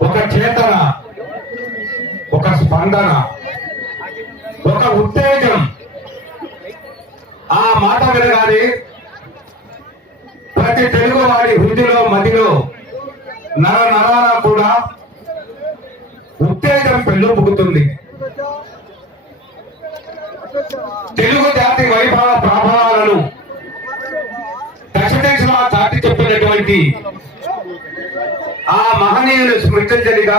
ఒక చేతన ఒక స్పందన ఒక ఉత్తేజం. ఆ మాట వినగానే ప్రతి తెలుగు వాడి మదిలో నర నరాల కూడా ఉత్తేజం పెళ్ళుపుకుతుంది తెలుగు జాతి వైభవ ప్రభావాలను దశ దిశలా చాటి చెప్పినటువంటి ఆ మహనీయులు స్మృతించలిగా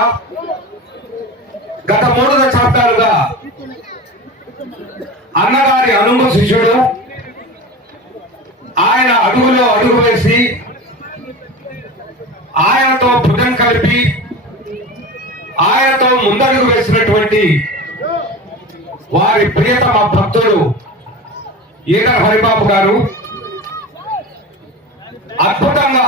గత మూడు దశాబ్దాలుగా అన్నగారి అనుంగు శిష్యుడు ఆయన అడుగులో అడుగు వేసి ఆయనతో భుజం కలిపి ఆయనతో ముందడుగు వేసినటువంటి వారి ప్రియతమ భక్తుడు ఈగ హరిబాబు గారు అద్భుతంగా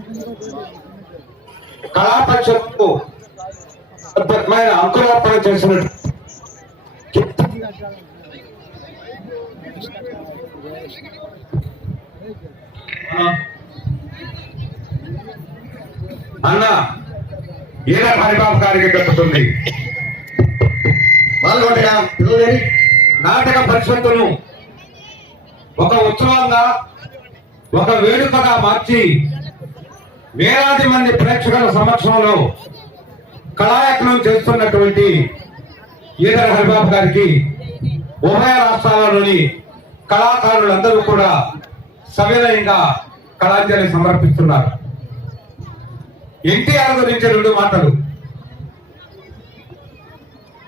కళాపరిషత్తు అద్భుతమైన అంకురార్పణ చేసినట్టు. అన్న ఈర హరిబాబు గారికి దక్కుతుంది పాల్గొంటగా పిల్లలు నాటక పరిషత్తును ఒక ఉత్సవంగా ఒక వేడుకగా మార్చి వేలాది మంది ప్రేక్షకుల సమక్షంలో కళాయత్నం చేస్తున్నటువంటి ఈదర హరిబాబు గారికి ఉభయ రాష్ట్రాలలోని కళాకారులందరూ కూడా సవినయంగా కళాంజలి సమర్పిస్తున్నారు. ఎన్టీఆర్ గురించి రెండు మాటలు.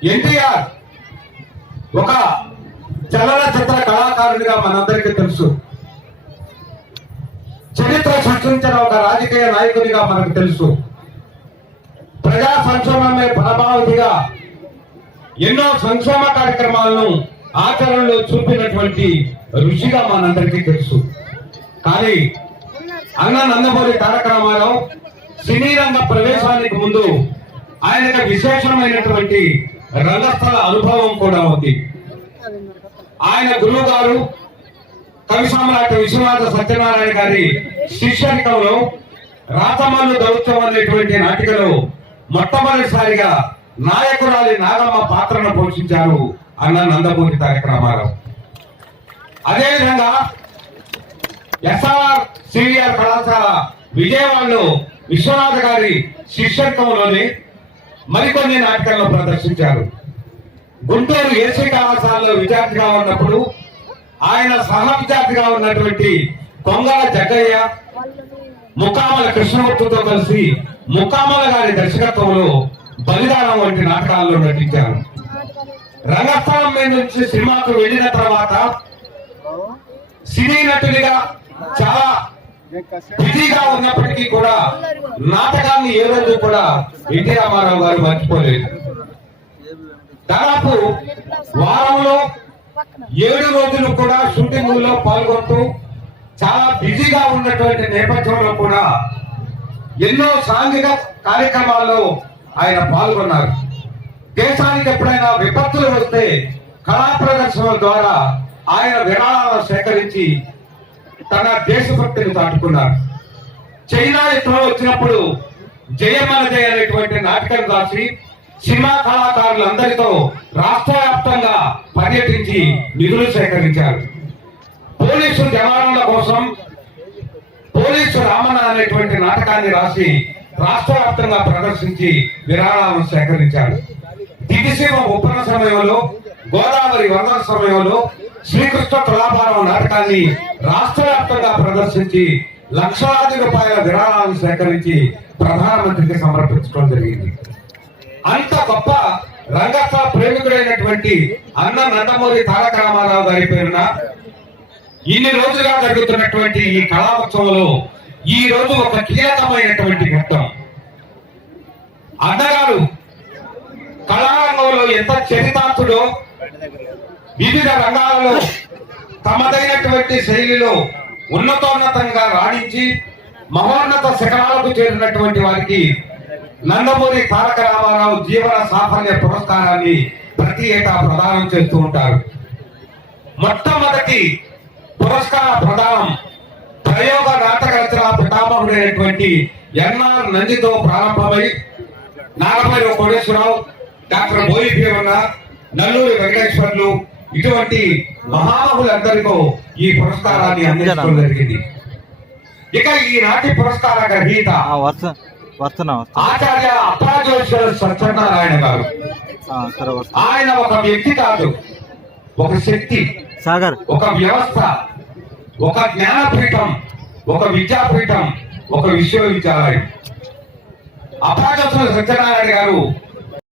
ఎన్టీఆర్ ఒక చలనచిత్ర కళాకారుడిగా మనందరికీ తెలుసు. ప్రశ్నించిన ఒక రాజకీయ నాయకుడిగా మనకు తెలుసు. ప్రజా సంక్షేమమే పరమావధిగా ఎన్నో సంక్షేమ కార్యక్రమాలను ఆచరణలో చూపినటువంటి ఋషిగా మనందరికీ తెలుసు. కానీ అన్న నందమూరి తారక రామారావు సినీ రంగ ప్రవేశానికి ముందు ఆయనకు విశేషమైనటువంటి రంగస్థల అనుభవం కూడా ఉంది. ఆయన గురువు గారు కవి సామ్రాట్ విశ్వనాథ సత్యనారాయణ గారి శిష్యరికంలో రాతమల్లు దౌత్యం అనేటువంటి నాటికలో మొట్టమొదటిసారిగా నాయకురాలి నాగమ్మ పాత్రను పోషించారు అన్న నందమూరి తారక రామారావు అదేవిధంగా ఎస్ఆర్ సివిఆర్ కళాశాల విజయవాడలో విశ్వనాథ గారి శిష్యత్వంలోని మరికొన్ని నాటకాలను ప్రదర్శించారు. గుంటూరు ఏసీ కళాశాలలో విద్యార్థిగా ఉన్నప్పుడు ఆయన సహ విద్యార్థిగా ఉన్నటువంటి కొంగల జగ్గయ్య ముక్కామల కృష్ణమూర్తితో కలిసి ముక్కామల గారి దర్శకత్వంలో బలిదానం వంటి నాటకాల్లో నటించారు. రంగస్థలం మీద నుంచి సినిమాకు వెళ్ళిన తర్వాత సినీ నటుడిగా చాలా బిజీగా ఉన్నప్పటికీ కూడా నాటకాన్ని ఏ రోజు కూడా ఎన్టీ రామారావు గారు మర్చిపోలేదు. దాదాపు వారంలో ఏడు రోజులు కూడా షూటింగ్లో పాల్గొంటూ చాలా బిజీగా ఉన్నటువంటి నేపథ్యంలో కూడా ఎన్నో సాంఘిక కార్యక్రమాల్లో ఆయన పాల్గొన్నారు. దేశానికి ఎప్పుడైనా విపత్తులు వస్తే కళా ప్రదర్శనల ద్వారా ఆయన విరాళాలను సేకరించి తన దేశభక్తిని చాటుకున్నారు చైనా యుద్ధం వచ్చినప్పుడు జయమనజయ అనేటువంటి నాటకం రాసి సినిమా కళాకారులందరితో రాష్ట్ర వ్యాప్తంగా పర్యటించి నిధులు సేకరించారు. పోలీసు జవానుల కోసం పోలీసు రామణ అనేటువంటి నాటకాన్ని రాసి రాష్ట్ర వ్యాప్తంగా ప్రదర్శించి విరాళాలను సేకరించారు. దిగిసీమ ఉప్పన సమయంలో గోదావరి వరద సమయంలో శ్రీకృష్ణ తులాభారం నాటకాన్ని రాష్ట్ర వ్యాప్తంగా ప్రదర్శించి లక్షలాది రూపాయల విరాళాలను సేకరించి ప్రధానమంత్రికి సమర్పించడం జరిగింది. అంత గొప్ప రంగస్థల ప్రేమికుడైనటువంటి అన్న నందమూరి తారక రామారావు గారి పేరున ఇన్ని రోజులుగా జరుగుతున్నటువంటి ఈ కళా ఉత్సవంలో ఈ రోజు ఒక కీలకమైనటువంటి ఘట్టం. అన్నగారు కళారంగంలో ఎంత చరితార్థుడో వివిధ రంగాలలో తమదైనటువంటి శైలిలో ఉన్నతోన్నతంగా రాణించి మహోన్నత శిఖరాలకు చేరినటువంటి వారికి నందమూరి తారక రామారావు జీవన సాఫల్య పురస్కారాన్ని ప్రతి ఏటా ప్రదానం చేస్తూ ఉంటారు. మొట్టమొదటి పురస్కార ప్రదానం ప్రయోగ నాటక రచన పితామహుడైనటువంటి ఎన్ఆర్ నందితో ప్రారంభమై నాగపల్లి కోటేశ్వరరావు డాక్టర్ బోయి భీమన్న నల్లూరి వెంకటేశ్వర్లు ఇటువంటి మహామహులందరికీ ఈ పురస్కారాన్ని అందించడం జరిగింది. ఇక ఈనాటి పురస్కార గ్రహీత ఆచార్య అపరాజేశ్వర సత్యనారాయణ గారు. ఆయన ఒక వ్యక్తి కాదు ఒక శక్తి సాగర్. ఒక వ్యవస్థ. ఒక జ్ఞానపీఠం ఒక విద్యాపీఠం ఒక విశ్వవిద్యాలయం. అపరాజేశ్వర సత్యనారాయణ గారు